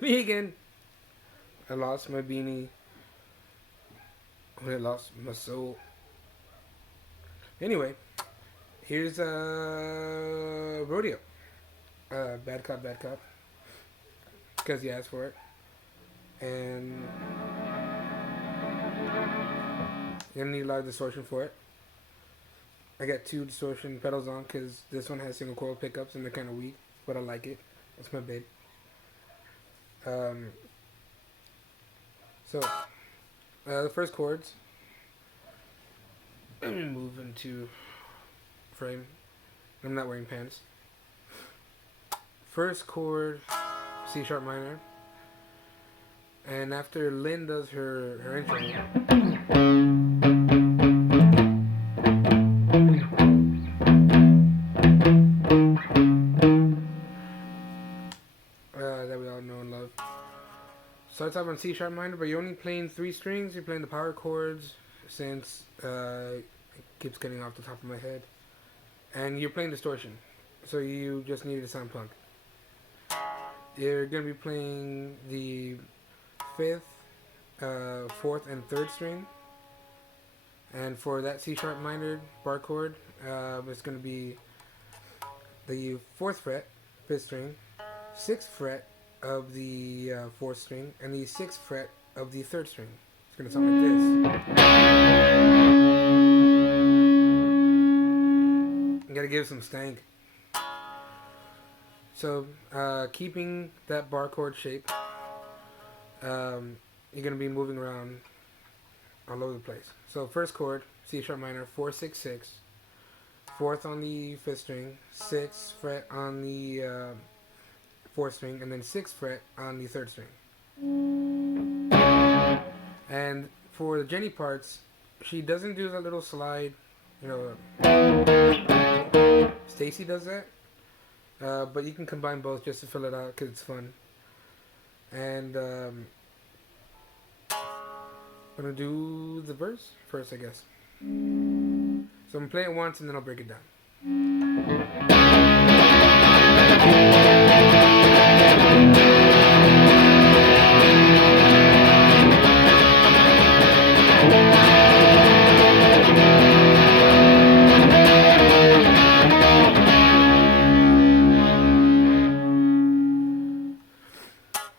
Me again. I lost my beanie when I lost my soul. Anyway, here's Rodeo. Bad cop, bad cop. Because he asked for it. And you're gonna need a lot of distortion for it. I got two distortion pedals on because this one has single coil pickups and they're kind of weak, but I like it. That's my babe. Um, so, the first chords. Let me move into frame. I'm not wearing pants. First chord, C sharp minor. And after Lynn does her intro, that we all know and love. Starts off on C sharp minor, but you're only playing three strings. You're playing the power chords since it keeps getting off the top of my head. And you're playing distortion, so you just need to sound punk. You're gonna be playing the fifth, fourth, and third string. And for that C sharp minor bar chord, it's gonna be the fourth fret, fifth string, sixth fret of the fourth string, and the sixth fret of the third string. It's gonna sound like this. You gotta give it some stank. So, keeping that bar chord shape, you're gonna be moving around all over the place. So, first chord, C sharp minor, 4 6 6, fourth on the fifth string, sixth fret on the fourth string, and then sixth fret on the third string. And for the Jenny parts, she doesn't do that little slide. You know, Stacy does that. But you can combine both just to fill it out because it's fun. And I'm gonna do the verse first, I guess. So I'm gonna play it once and then I'll break it down.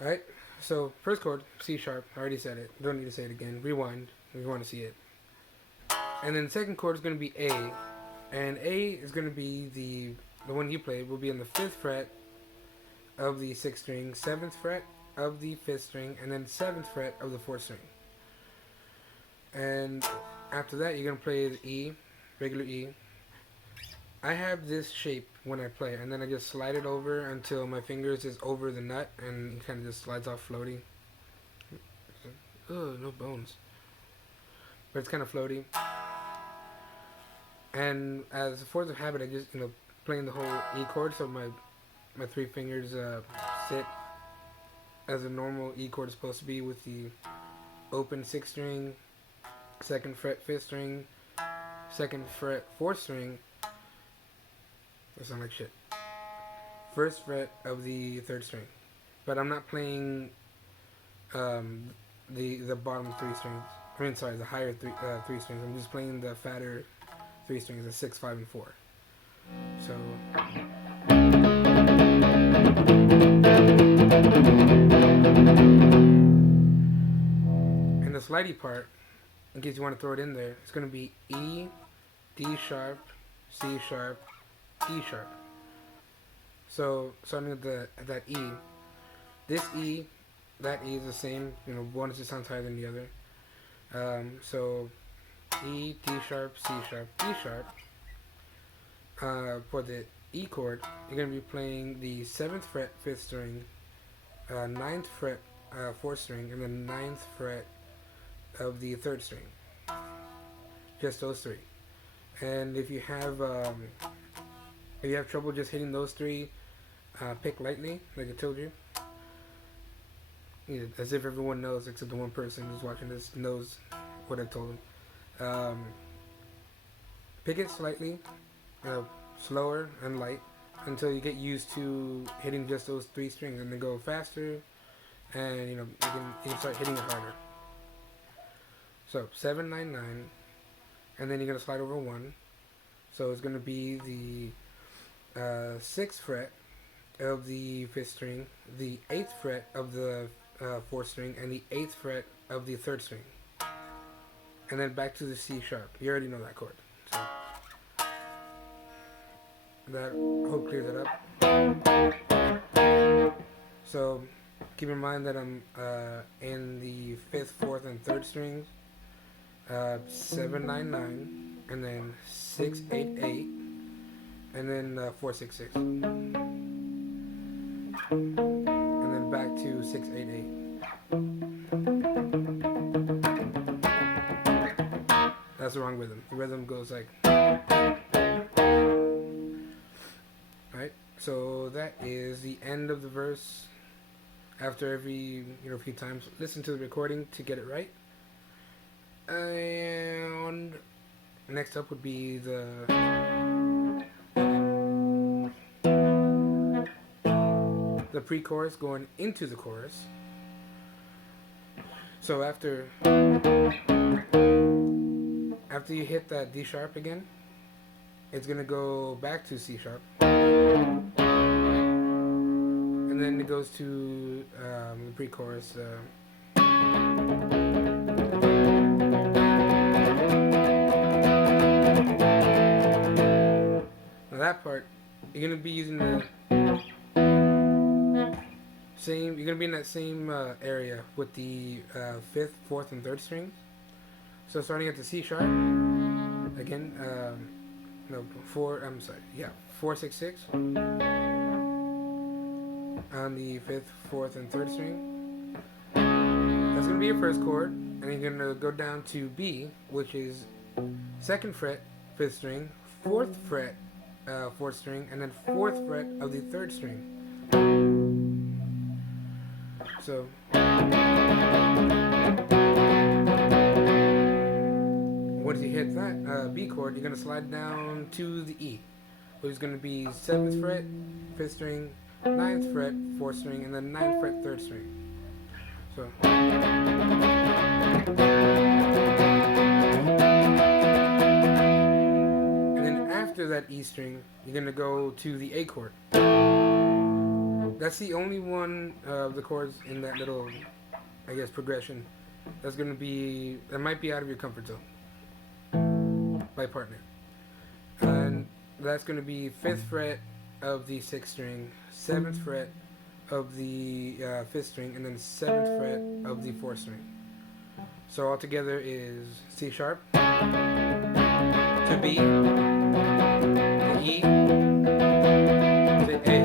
Alright, so first chord, C sharp. I already said it. Don't need to say it again. Rewind if you want to see it. And then the second chord is going to be A. And A is going to be the one you played will be on the fifth fret of the sixth string, seventh fret of the fifth string, and then seventh fret of the fourth string. And after that, you're going to play the E, regular E. I have this shape when I play, and then I just slide it over until my fingers is over the nut, and it kind of just slides off floaty. Ugh, no bones. But it's kind of floaty. And as a force of habit, I just, playing the whole E chord, so my three fingers sit as a normal E chord is supposed to be with the open sixth string, second fret fifth string, second fret fourth string. That sound like shit. First fret of the third string, but I'm not playing the bottom three strings. I mean, sorry, the higher three strings. I'm just playing the fatter three strings, the 6, 5, and 4. So. And the slidey part, in case you want to throw it in there, it's going to be E, D sharp, C sharp, D sharp. So starting with that E, this E, that E is the same. One just sounds higher than the other. So E, D sharp, C sharp, D sharp. For the E chord, you're gonna be playing the seventh fret fifth string, ninth fret fourth string, and then ninth fret of the third string. Just those three. And if you have trouble just hitting those three, pick lightly, like I told you. As if everyone knows, except the one person who's watching this knows what I told them. Pick it slightly, slower and light, until you get used to hitting just those three strings, and then go faster, and you can start hitting it harder. So 7 9 9, and then you're gonna slide over one. So it's gonna be the sixth fret of the fifth string, the eighth fret of the fourth string, and the eighth fret of the third string, and then back to the C sharp. You already know that chord, so that hope clears it up. So keep in mind that I'm in the fifth, fourth, and third strings. 7 9 9, and then 6 8 8, and then 4 6 6, and then back to 6 8 8. That's the wrong rhythm. The rhythm goes like, right. So that is the end of the verse. After every few times, listen to the recording to get it right. And next up would be the pre-chorus going into the chorus. So after you hit that D sharp again, it's gonna go back to C sharp, and then it goes to the pre-chorus. That part, you're gonna be using the same. You're gonna be in that same area with the fifth, fourth, and third strings. So starting at the C sharp again. No, four. I'm sorry. Yeah, 4 6 6 on the fifth, fourth, and third string. That's gonna be your first chord, and then you're gonna go down to B, which is second fret, fifth string, fourth fret, fourth string, and then fourth fret of the third string. So once you hit that B chord, you're gonna slide down to the E, which is gonna be seventh fret, fifth string, ninth fret, fourth string, and then ninth fret, third string. So. After that E string, you're gonna go to the A chord. That's the only one of the chords in that little, progression that might be out of your comfort zone by partner. And that's gonna be fifth fret of the sixth string, seventh fret of the fifth string, and then seventh fret of the fourth string. So altogether is C sharp to B, to E, to A.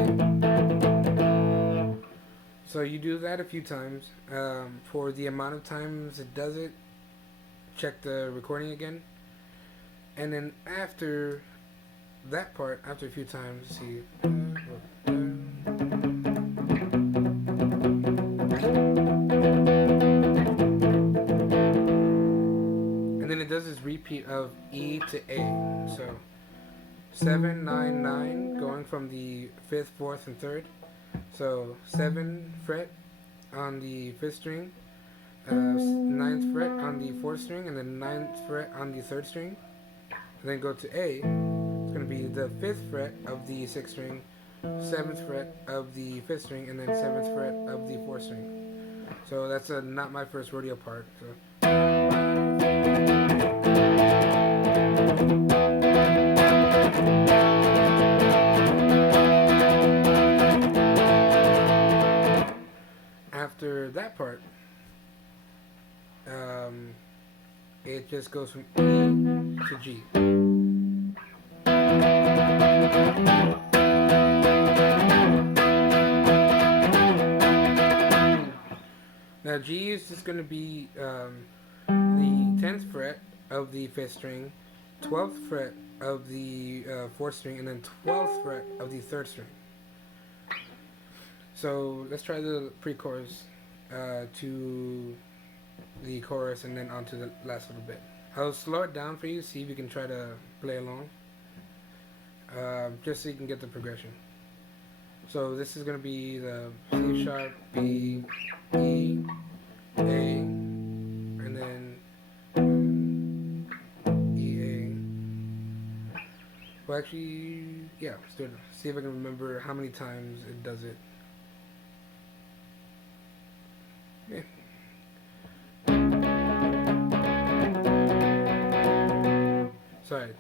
So you do that a few times. For the amount of times it does it, check the recording again. And then after that part, after a few times, see. And then it does this repeat of E to A. So 7 9 9 going from the fifth, fourth, and third. So 7th fret on the fifth string, 9th fret on the fourth string, and then 9th fret on the third string. And then go to A. It's going to be the 5th fret of the sixth string, 7th fret of the fifth string, and then 7th fret of the fourth string. So that's not my first rodeo part. So. After that part, it just goes from E to G. Now G is just going to be the 10th fret of the 5th string, 12th fret of the 4th string, and then 12th fret of the 3rd string. So let's try the pre-chorus to the chorus and then on to the last little bit. I'll slow it down for you, see if you can try to play along, just so you can get the progression. So this is gonna be the C sharp, B, E, A, and then E, A. Well, actually, yeah, let's do it. See if I can remember how many times it does it. Yeah. Sorry,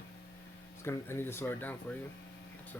I need to slow it down for you. So.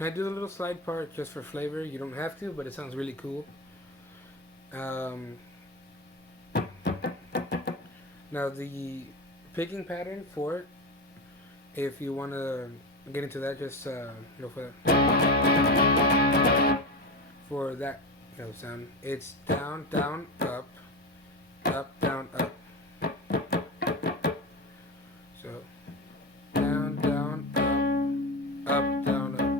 I do the little slide part just for flavor. You don't have to, but it sounds really cool. Now the picking pattern for it, if you want to get into that, just for that sound, it's down, down, up, up, down, up. So down, down, up, down, up.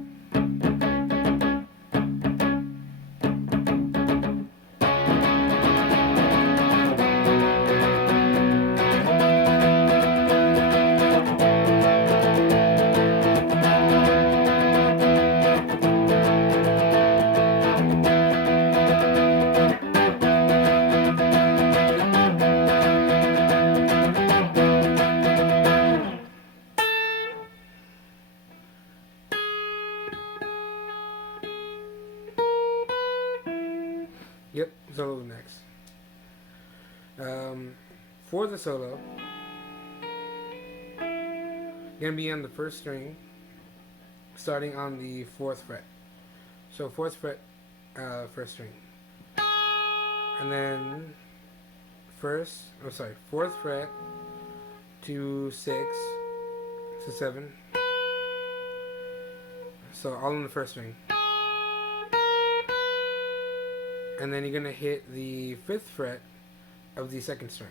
Yep, solo next. For the solo, gonna be on the first string, starting on the 4th fret. So 4th fret, first string, and then 4th fret to 6 to 7. So all on the first string. And then you're gonna hit the 5th fret of the 2nd string.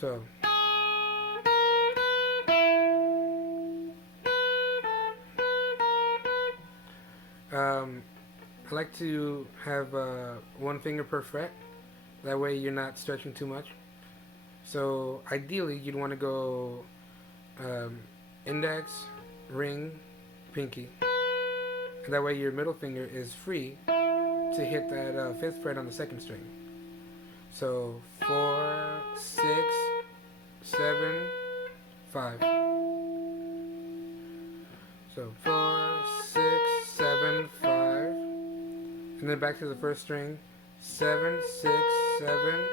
So I like to have one finger per fret. That way you're not stretching too much. So ideally you'd want to go index, ring, pinky. And that way your middle finger is free to hit that 5th fret on the 2nd string. So 4, 6, 7, 5. So 4, 6, 7, 5. And then back to the first string. 7, 6, 7.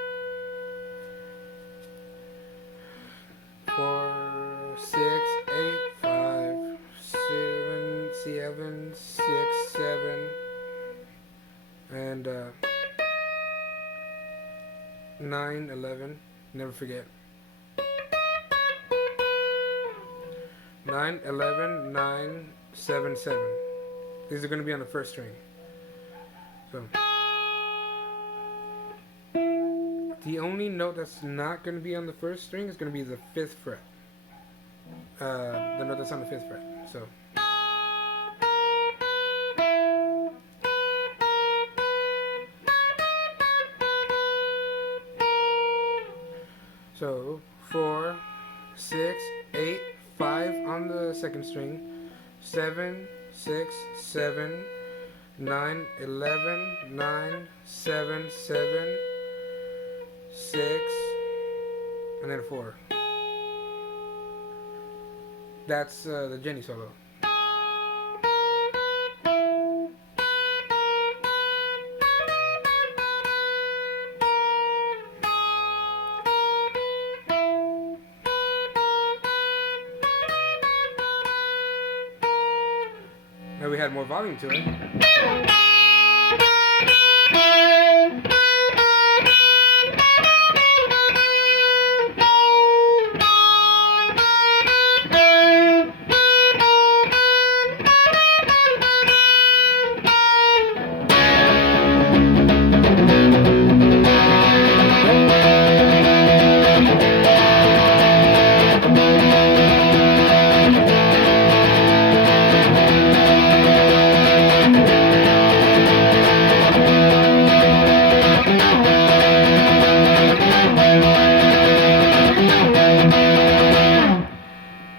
4, 6, 8, 5. 7, 7, 6, 7. And 9, 11, never forget. 9, 11, 9, 7, 7. These are going to be on the first string. So the only note that's not going to be on the first string is going to be the 5th fret. The note that's on the 5th fret. So 4, 6, 8, 5 on the 2nd string, 7, 6, 7, 9, 11, 9, 7, 7, 6, and then 4. That's the Jenny solo. Now we had more volume to it.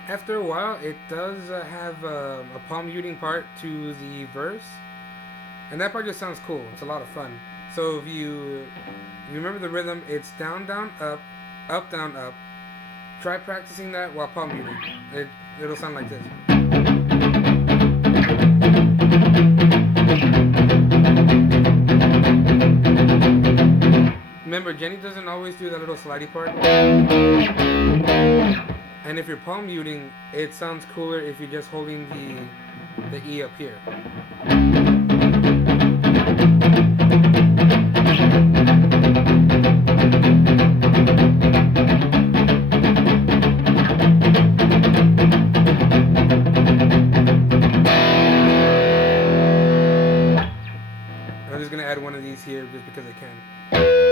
After a while, it does have a palm muting part to the verse, and that part just sounds cool. It's a lot of fun. So if you remember the rhythm, it's down, down, up, down, up. Try practicing that while palm muting. It'll sound like this. Remember, Jenny doesn't always do that little slidey part. And if you're palm muting, it sounds cooler if you're just holding the E up here. I'm just gonna add one of these here just because I can.